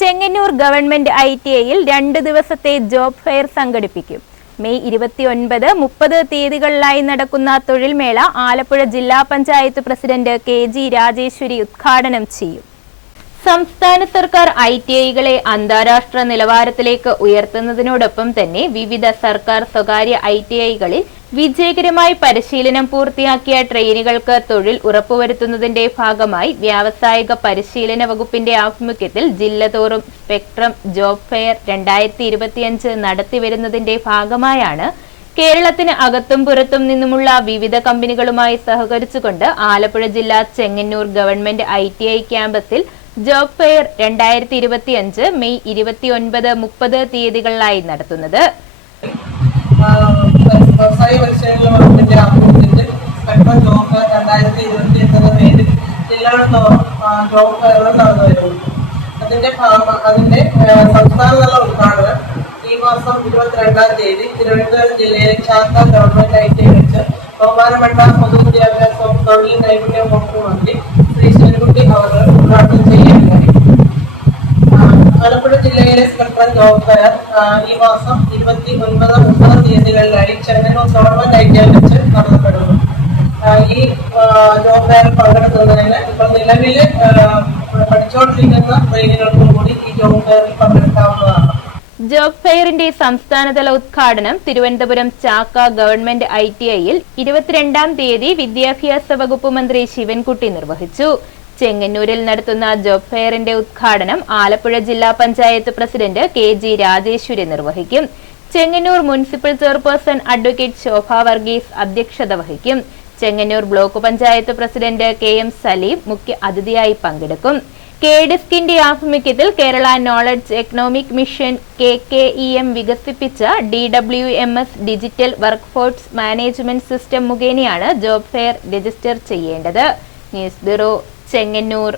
Chengannur government I T ഐയിൽ രണ്ട് ദിവസത്തെ ജോബ് ഫെയർ സംഘടിപ്പിക്കും. മെയ് ഇരുപത്തിയൊൻപത് മുപ്പത് തീയതികളിലായി നടക്കുന്ന തൊഴിൽമേള ആലപ്പുഴ ജില്ലാ panchayat president K G Rajeshwari ഉദ്ഘാടനം ചെയ്യും. സംസ്ഥാന സർക്കാർ ഐ ടി ഐകളെ അന്താരാഷ്ട്ര നിലവാരത്തിലേക്ക് ഉയർത്തുന്നതിനോടൊപ്പം തന്നെ വിവിധ സർക്കാർ സ്വകാര്യ ഐ ടി ഐകളിൽ വിജയകരമായി പരിശീലനം പൂർത്തിയാക്കിയ ട്രെയിനുകൾക്ക് തൊഴിൽ ഉറപ്പുവരുത്തുന്നതിന്റെ ഭാഗമായി വ്യാവസായിക പരിശീലന വകുപ്പിന്റെ ആഭിമുഖ്യത്തിൽ ജില്ലതോറും സ്പെക്ട്രം ജോബ് ഫെയർ രണ്ടായിരത്തി നടത്തിവരുന്നതിന്റെ ഭാഗമായാണ് കേരളത്തിന് അകത്തും പുറത്തും നിന്നുമുള്ള വിവിധ കമ്പനികളുമായി സഹകരിച്ചുകൊണ്ട് ആലപ്പുഴ ജില്ലാ Chengannur government I T I ക്യാമ്പസിൽ ജോബ് ഫെയർ രണ്ടായിരത്തി ഇരുപത്തിയഞ്ച് മെയ് ഇരുപത്തിയൊൻപത് മുപ്പത് തീയതികളിലായി നടത്തുന്നത്. വ്യവസായ ജോബ് ജില്ലകളോളം ജോബ് ഫെയറുകൾ നടന്നു വരുന്നു അതിന്റെ അതിന്റെ സംസ്ഥാനതല ഉദ്ഘാടനം ഇരുപത്തിരണ്ടാം തീയതി തിരുവനന്തപുരം ജില്ലയിലെ ശാസ്ത്ര ഗവൺമെന്റ് ഐ ടി വെച്ച് ബഹുമാനപ്പെട്ട പൊതുവിദ്യാഭ്യാസവും തൊഴിൽ നൈപുണ്യ വകുപ്പ് മന്ത്രി ശ്രീ ശിവൻകുട്ടി അവർ ഉദ്ഘാടനം ചെയ്യുകയുണ്ടായി ആലപ്പുഴ ജില്ലയിലെ സ്പെക്ട്രം ഗവർണർ ഈ മാസം ഇരുപത്തി ഒൻപത് മുപ്പത് തീയതികളിലായി ചെങ്ങന്നൂർ ഗവൺമെന്റ് ഐ ടി വെച്ച് നടത്തപ്പെടുന്നു ഈ ജോബ് പങ്കെടുക്കുന്നതിന് ഇപ്പോൾ നിലവിൽ പഠിച്ചുകൊണ്ടിരിക്കുന്ന ട്രെയിനുകൾക്കും കൂടി ഈ ജോബ് പങ്കെടുക്കാവുന്നതാണ്. ജോബ് ഫെയറിന്റെ സംസ്ഥാനതല ഉദ്ഘാടനം Thiruvananthapuram Chakka government I T ഐയിൽ ഇരുപത്തിരണ്ടാം തീയതി വിദ്യാഭ്യാസ വകുപ്പ് മന്ത്രി ശിവൻകുട്ടി നിർവഹിച്ചു. ചെങ്ങന്നൂരിൽ നടത്തുന്ന ജോബ് ഫെയറിന്റെ ഉദ്ഘാടനം ആലപ്പുഴ ജില്ലാ panchayat president K G Rajeshwari നിർവഹിക്കും. Chengannur municipal chairperson advocate Shobha Varghese അധ്യക്ഷത വഹിക്കും. Chengannur block panchayat president K M Saleem മുഖ്യ അതിഥിയായി പങ്കെടുക്കും. കെ ഡിസ്കിന്റെ ആഭിമുഖ്യത്തിൽ Kerala knowledge economic mission K K E M വികസിപ്പിച്ച D W M S digital workforce management system മുഖേനയാണ് ജോബ് ഫെയർ രജിസ്റ്റർ ചെയ്യേണ്ടത്. News bureau Chengannur.